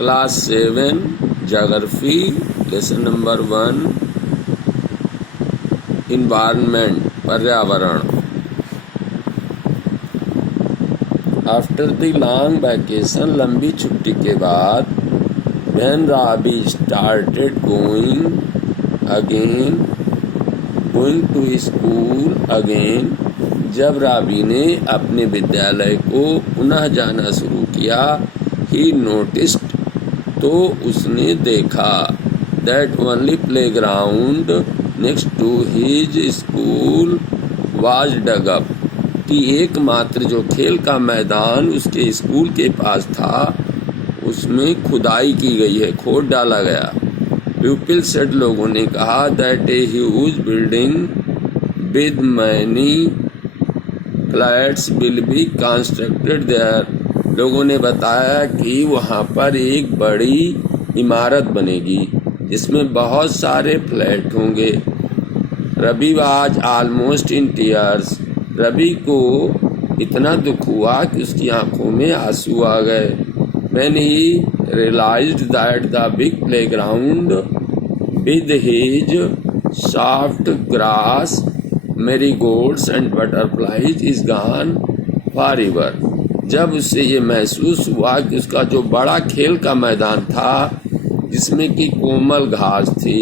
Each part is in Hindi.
Class 7 geography lesson number 1 environment पर्यावरण। आफ्टर द लॉन्ग वैकेशन लंबी छुट्टी के बाद when Rabi started going to school again, जब राबी ने अपने विद्यालय को पुनः जाना शुरू किया, ही नोटिस्ड, तो उसने देखा, that only playground next to his school was dug up, कि एकमात्र जो खेल का मैदान उसके स्कूल के पास था उसमें खुदाई की गई है, खोद डाला गया। प्यूपिल सेड, लोगों ने कहा, that a huge building with many flats will be constructed there, लोगों ने बताया कि वहाँ पर एक बड़ी इमारत बनेगी जिसमें बहुत सारे फ्लैट होंगे। Ravi was almost in tears, Ravi को इतना दुख हुआ कि उसकी आंखों में आंसू आ गए। When he realized that the big playground with his soft grass, marigolds and butterflies is gone forever, जब उससे ये महसूस हुआ कि उसका जो बड़ा खेल का मैदान था जिसमें कि कोमल घास थी,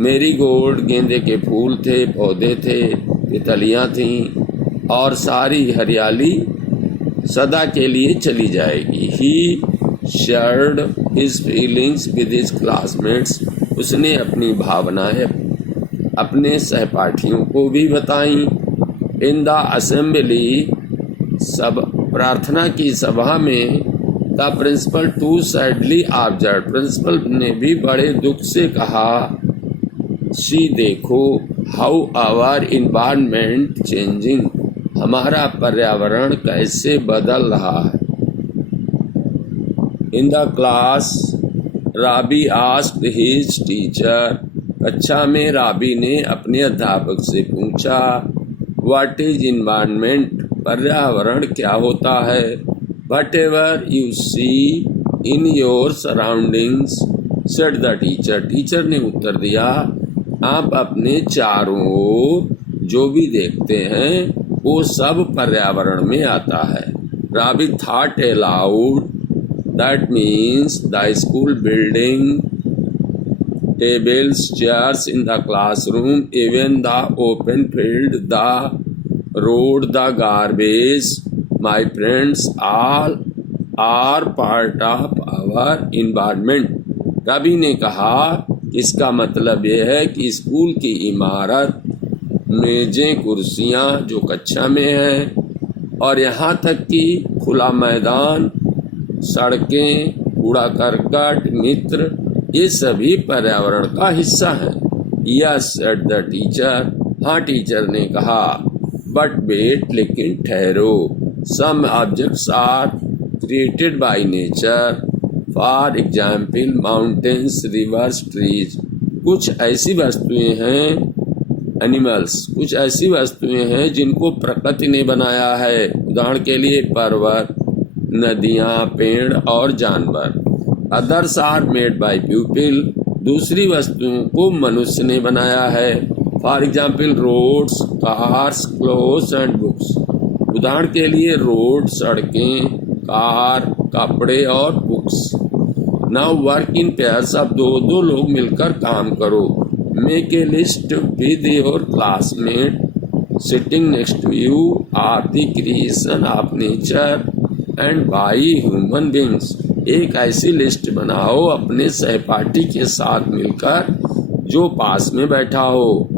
मेरीगोल्ड गेंदे के फूल थे, पौधे थे, तितलियाँ थीं और सारी हरियाली सदा के लिए चली जाएगी। He shared his feelings with his classmates, उसने अपनी भावनाएं अपने सहपाठियों को भी बताईं। इन द असेंबली, सब प्रार्थना की सभा में, the principal too sadly observe, principal ने भी बड़े दुख से कहा, सी देखो, हाउ आवर इन्वायरमेंट चेंजिंग, हमारा पर्यावरण कैसे बदल रहा है। In the class Rabi asked his teacher, कक्षा में राबी ने अपने अध्यापक से पूछा, व्हाट इज इन्वायरमेंट, पर्यावरण क्या होता है। Whatever you see in your surroundings said the teacher, teacher ने उत्तर दिया, आप अपने चारों ओर जो भी देखते हैं वो सब पर्यावरण में आता है। Ravi thought aloud, that means the school building, tables, chairs in the classroom, even the open field, the road, the garbage, my friends, all are part of our environment. Ravi ने कहा, इसका मतलब यह है कि स्कूल की इमारत, मेजें, कुर्सियाँ जो कक्षा में हैं और यहाँ तक कि खुला मैदान, सड़कें, कूड़ा करकट, मित्र, ये सभी पर्यावरण का हिस्सा हैं। यस सेड द टीचर, हाँ टीचर ने कहा, बट वेट, लेकिन ठहरो, some objects are created by nature, for example mountains, rivers, trees, कुछ ऐसी वस्तुएं हैं, एनिमल्स, कुछ ऐसी वस्तुएं हैं जिनको प्रकृति ने बनाया है, उदाहरण के लिए पर्वत, नदियाँ, पेड़ और जानवर। Others are made by people, दूसरी वस्तुओं को मनुष्य ने बनाया है, for example roads, cars, clothes and books, उदाहरण के लिए रोड, सड़कें, कार, कपड़े और books. Now work in pairs, अब दो दो लोग मिलकर काम करो। Make a list with your classmate sitting next to you of the creation of nature and by human beings, एक ऐसी लिस्ट बनाओ अपने सहपाठी के साथ मिलकर जो पास में बैठा हो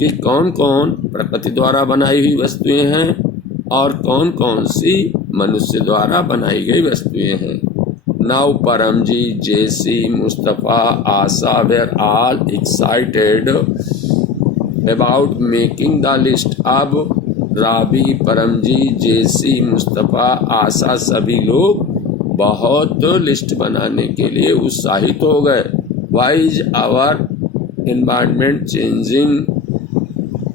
कि कौन कौन प्रकृति द्वारा बनाई हुई वस्तुएं हैं और कौन कौन सी मनुष्य द्वारा बनाई गई वस्तुएं हैं। Now Paramjeet, Jessy, Mustafa, Asha were all excited about making the list. अब राबी, परमजीत, जेसी, मुस्तफ़ा, आशा सभी लोग बहुत लिस्ट बनाने के लिए उत्साहित हो गए। Why is our environment changing,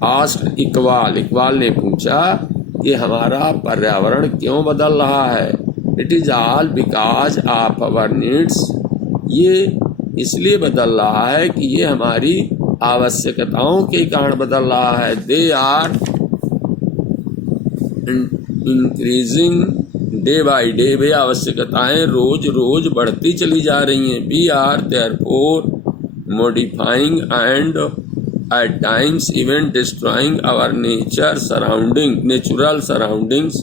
asked Iqbal, Iqbal ने पूछा कि हमारा पर्यावरण क्यों बदल रहा है। It is all because of our needs. ये इसलिए बदल रहा है कि ये हमारी आवश्यकताओं के कारण बदल रहा है। They are increasing day by day. वे आवश्यकताएं रोज रोज बढ़ती चली जा रही हैं। We are therefore modifying and at times even destroying our natural surroundings.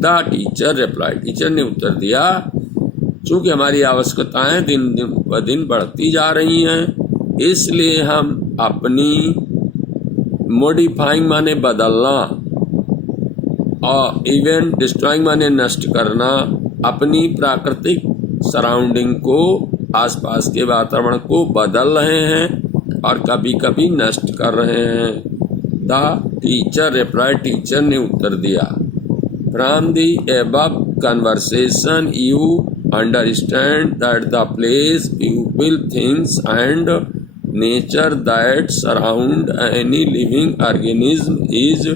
The teacher replied. Teacher ने उत्तर दिया, चूंकि हमारी आवश्यकताएं दिन ब दिन बढ़ती जा रही हैं, इसलिए हम अपनी मॉडिफाइंग माने बदलना और इवन डिस्ट्रॉइंग माने नष्ट करना, अपनी प्राकृतिक सराउंडिंग को, आसपास के वातावरण को बदल रहे हैं और कभी कभी नष्ट कर रहे हैं। The teacher reply. टीचर ने उत्तर दिया, from the above conversation you understand that the place, people, things and nature that surround any living organism is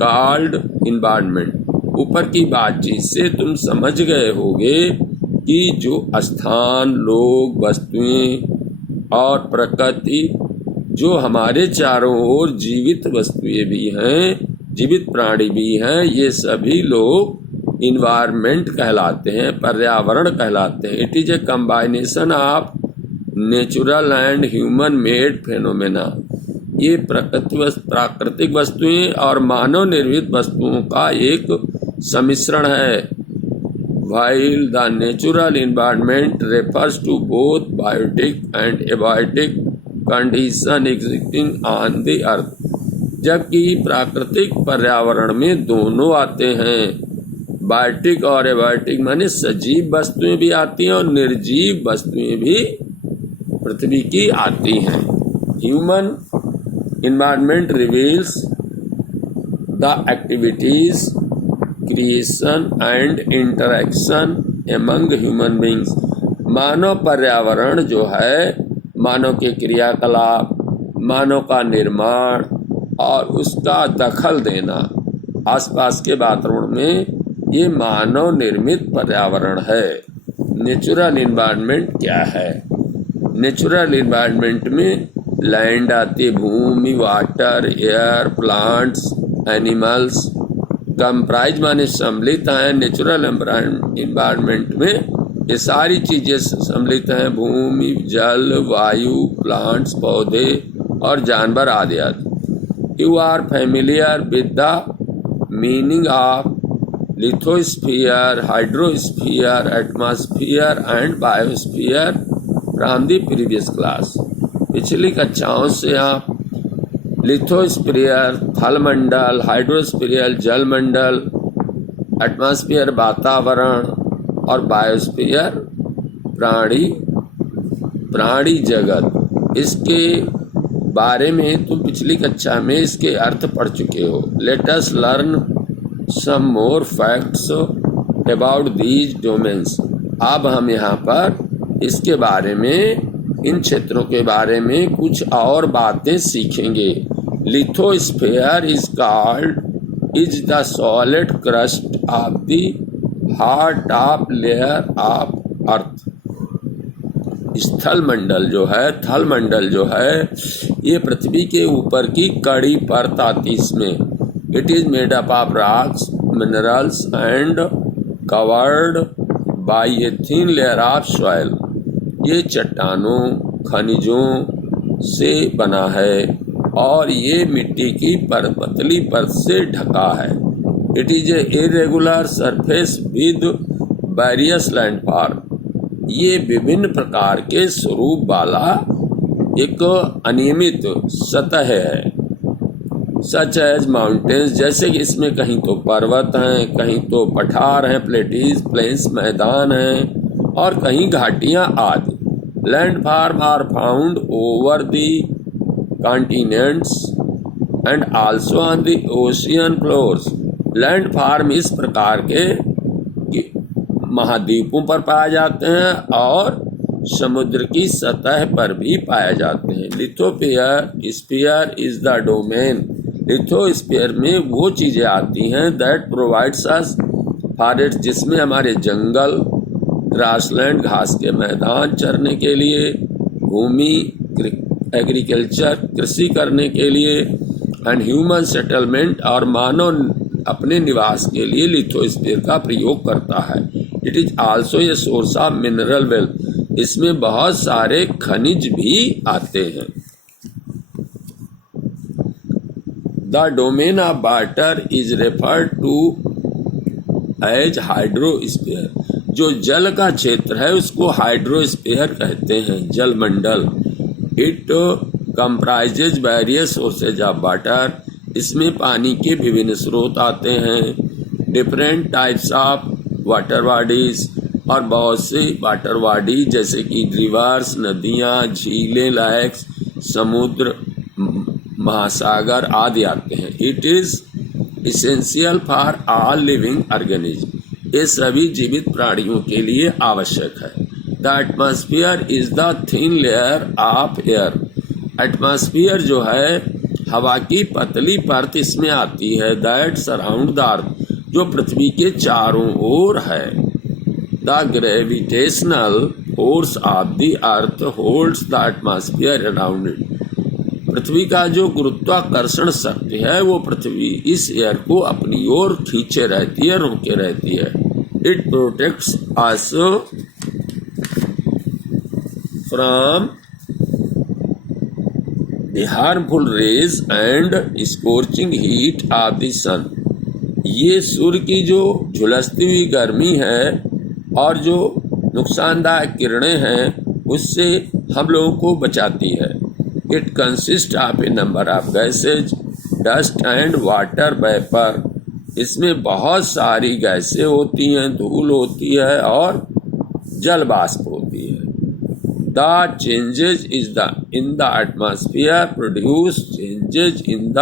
called environment. ऊपर की बातचीत से तुम समझ गए होगे कि जो स्थान, लोग, वस्तुएं और प्रकृति जो हमारे चारों ओर जीवित वस्तुएं भी हैं, जीवित प्राणी भी हैं, ये सभी लोग इन्वायरमेंट कहलाते हैं, पर्यावरण कहलाते हैं। It is a combination of natural and human made phenomena. ये प्राकृतिक वस्तुएं और मानव निर्मित वस्तुओं का एक सम्मिश्रण है। While the natural environment refers to both biotic and abiotic condition existing on the earth, जबकि प्राकृतिक पर्यावरण में दोनों आते हैं। बायोटिक और एबायोटिक माने सजीव वस्तुएं भी आती हैं और निर्जीव वस्तुएं भी पृथ्वी की आती हैं। Human environment reveals the activities, creation and interaction among human beings। मानव पर्यावरण जो है, मानव के क्रियाकलाप, मानव का निर्माण और उसका दखल देना आसपास के वातावरण में, ये मानव निर्मित पर्यावरण है। नेचुरल इन्वायरमेंट क्या है? नेचुरल इन्वायरमेंट में लैंड आती, भूमि, water, air, plants, animals, comprise माने सम्मिलित हैं। नेचुरल इन्वायरमेंट में ये सारी चीजें सम्मिलित हैं, भूमि, जल, वायु, प्लांट्स, पौधे और जानवर आदि आदि। You are familiar with the meaning of lithosphere, hydrosphere, atmosphere and biosphere from the previous class. पिछली कक्षाओं से आप लिथोस्फीयर थलमंडल, हाइड्रोस्फीयर जलमंडल, एटमॉस्फेयर वातावरण और बायोस्फीयर प्राणी जगत, इसके बारे में तुम पिछली कक्षा में इसके अर्थ पढ़ चुके हो। Let us learn some more facts about these domains. अब हम यहाँ पर इसके बारे में, इन क्षेत्रों के बारे में कुछ और बातें सीखेंगे। Lithosphere is the solid crust of the hard top layer of earth. स्थल मंडल जो है, थल मंडल जो है, ये पृथ्वी के ऊपर की कड़ी परत आती इसमें। It is made up of rocks, minerals and covered by a thin layer of soil. ये चट्टानों, खनिजों से बना है और ये मिट्टी की पतली परत से ढका है। It is A irregular surface with various landform. ये विभिन्न प्रकार के स्वरूप वाला एक अनियमित सतह है। सच एज माउंटेन्स, जैसे कि इसमें कहीं तो पर्वत हैं, कहीं तो पठार हैं, प्लेन्स मैदान हैं और कहीं घाटियां आदि। Landform are found over the continents and also on the ocean floors. Landform इस प्रकार के महाद्वीपों पर पाए जाते हैं और समुद्र की सतह पर भी पाए जाते हैं। Lithosphere is the domain. Lithosphere में वो चीजें आती हैं दैट प्रोवाइड्स अस फॉरेस्ट जिसमें हमारे जंगल, ग्रासलैंड घास के मैदान चरने के लिए, भूमि एग्रीकल्चर कृषि करने के लिए, एंड ह्यूमन सेटलमेंट और मानव अपने निवास के लिए लिथोस्फीयर का प्रयोग करता है। It is also a source of mineral wealth, इसमें बहुत सारे खनिज भी आते हैं। The domain of water is referred to as hydrosphere, जो जल का क्षेत्र है उसको हाइड्रोस्फीयर कहते हैं, जल मंडल। It comprises various sources of water, इसमें पानी के विभिन्न स्रोत आते हैं। Different types of water bodies, और बहुत से वाटर बॉडी जैसे कि रिवर्स, नदियाँ, झीलें, लेक्स, समुद्र, महासागर आदि आते हैं। It is essential for all living organism, ये सभी जीवित प्राणियों के लिए आवश्यक है। The atmosphere is the thin layer of air, atmosphere जो है हवा की पतली परत इसमें आती है, दैट सराउंड द अर्थ, जो पृथ्वी के चारों ओर है। The gravitational force of the earth holds the atmosphere around it, पृथ्वी का जो गुरुत्वाकर्षण शक्ति है वो पृथ्वी इस एयर को अपनी ओर खींचे रहती है, रोके रहती है। It protects us from the harmful rays and scorching heat of the sun, ये सूर्य की जो झुलसती हुई गर्मी है और जो नुकसानदायक किरणें हैं उससे हम लोगों को बचाती है। It consist of A number of gases, dust and water vapour, इसमें बहुत सारी गैसें होती हैं, धूल होती है और जल वाष्प होती है। The changes in the atmosphere produce changes in the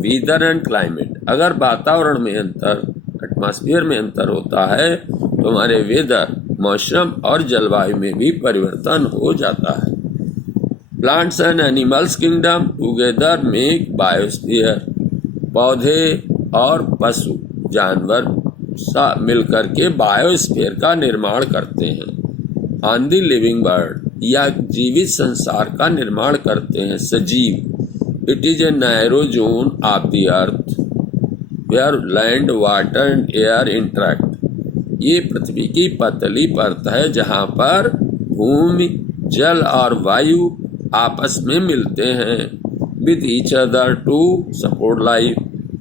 weather and climate, अगर वातावरण में अंतर, एटमॉस्फेयर में अंतर होता है तो हमारे वेदर, मौसम और जलवायु में भी परिवर्तन हो जाता है। Plants and animals kingdom together make biosphere, पौधे और पशु जानवर मिलकर के बायोस्फीयर का निर्माण करते हैं। ऑन द लिविंग वर्ल्ड, या जीवित संसार का निर्माण करते हैं, सजीव। It is a narrow zone of the earth where land, water and air interact, ये पृथ्वी की पतली परत है जहाँ पर भूमि, जल और वायु आपस में मिलते हैं, with each other to support life,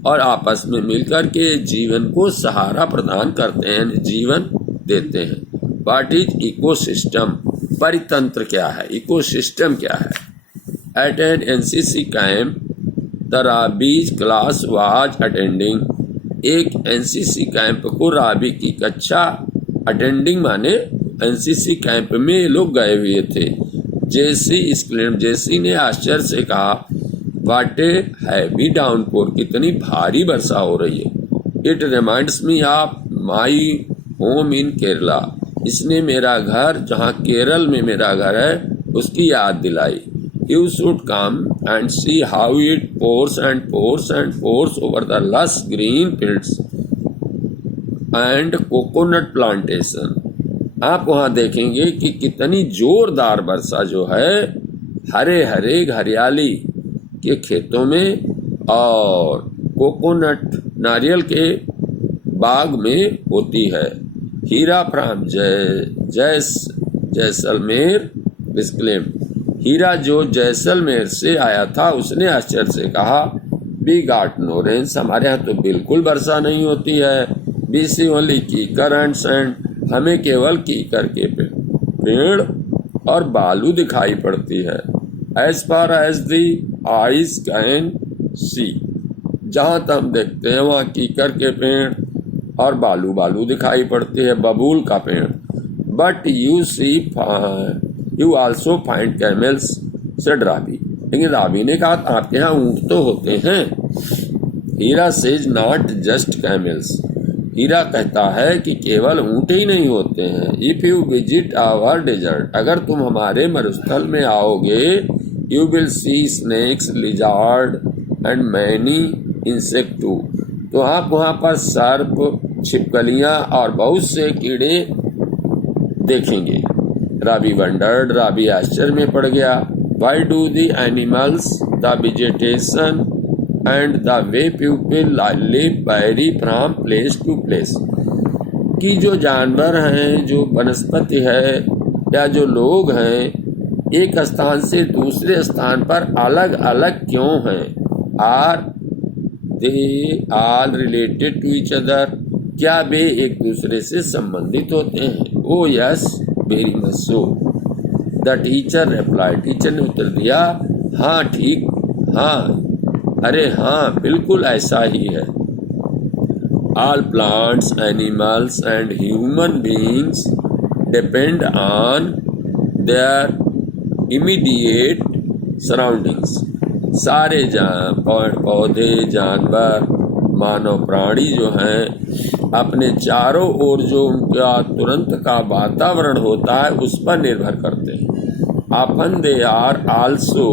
और आपस में मिलकर के जीवन को सहारा प्रदान करते हैं, जीवन देते हैं। व्हाट इज इकोसिस्टम, परितंत्र क्या है, इकोसिस्टम क्या है। At an NCC camp the Rabi's class was attending, एक एनसीसी कैंप को राबी की कक्षा अटेंडिंग माने एनसीसी कैंप में लोग गए हुए थे। जेसी एक्सक्लेम्ड, जेसी ने आश्चर्य से कहा, व्हाट ए हैवी डाउनपोर, कितनी भारी वर्षा हो रही है। It reminds me of my home in Kerala, इसने मेरा घर, जहाँ केरल में मेरा घर है, उसकी याद दिलाई। You should come and see how it pours and pours and pours over the lush green fields and coconut plantation, आप वहाँ देखेंगे कि कितनी जोरदार वर्षा जो है हरे हरे हरियाली के खेतों में और कोकोनट नारियल के बाग में होती है। हीरा फ्रॉम जैसलमेर डिस्क्लेम, हीरा जो जैसलमेर से आया था उसने आश्चर्य से कहा, वी गॉट नो रेन्स, हमारे यहाँ तो बिल्कुल वर्षा नहीं होती है। वी सी ओनली कीकर एंड सैंड, हमें केवल कीकर के पेड़ और बालू दिखाई पड़ती है। As far as the eyes can see, जहाँ तक हम देखते हैं वहाँ कीकर के पेड़ और बालू दिखाई पड़ती है, बबूल का पेड़। But you also find camels, said Rabi, लेकिन राबी ने कहा आपके यहाँ ऊँट तो होते हैं। Hira says not just camels, Hira कहता है कि केवल ऊँट ही नहीं होते हैं। If you visit our desert, अगर तुम हमारे मरुस्थल में आओगे, you will see snakes, lizard and many insect too, तो आप वहाँ पर सर्प, छिपकलियां और बहुत से कीड़े देखेंगे। रॉबी वंडर्ड, रॉबी आश्चर्य में पड़ गया। Why do the animals, the vegetation and the way people live vary from place to place, कि जो जानवर हैं, जो वनस्पति है या जो लोग हैं, एक स्थान से दूसरे स्थान पर अलग अलग क्यों हैं? Are they all related to each other, क्या वे एक दूसरे से संबंधित होते हैं? Oh yes, very much so. The teacher reply, teacher ने उत्तर दिया, हाँ ठीक, हाँ, अरे हाँ, बिल्कुल ऐसा ही है। All plants, animals and human beings depend on their immediate surroundings. सारे पौधे, जानवर, मानव प्राणी जो हैं, अपने चारों ओर जो उनका तुरंत का वातावरण होता है उस पर निर्भर करते हैं। Often they are also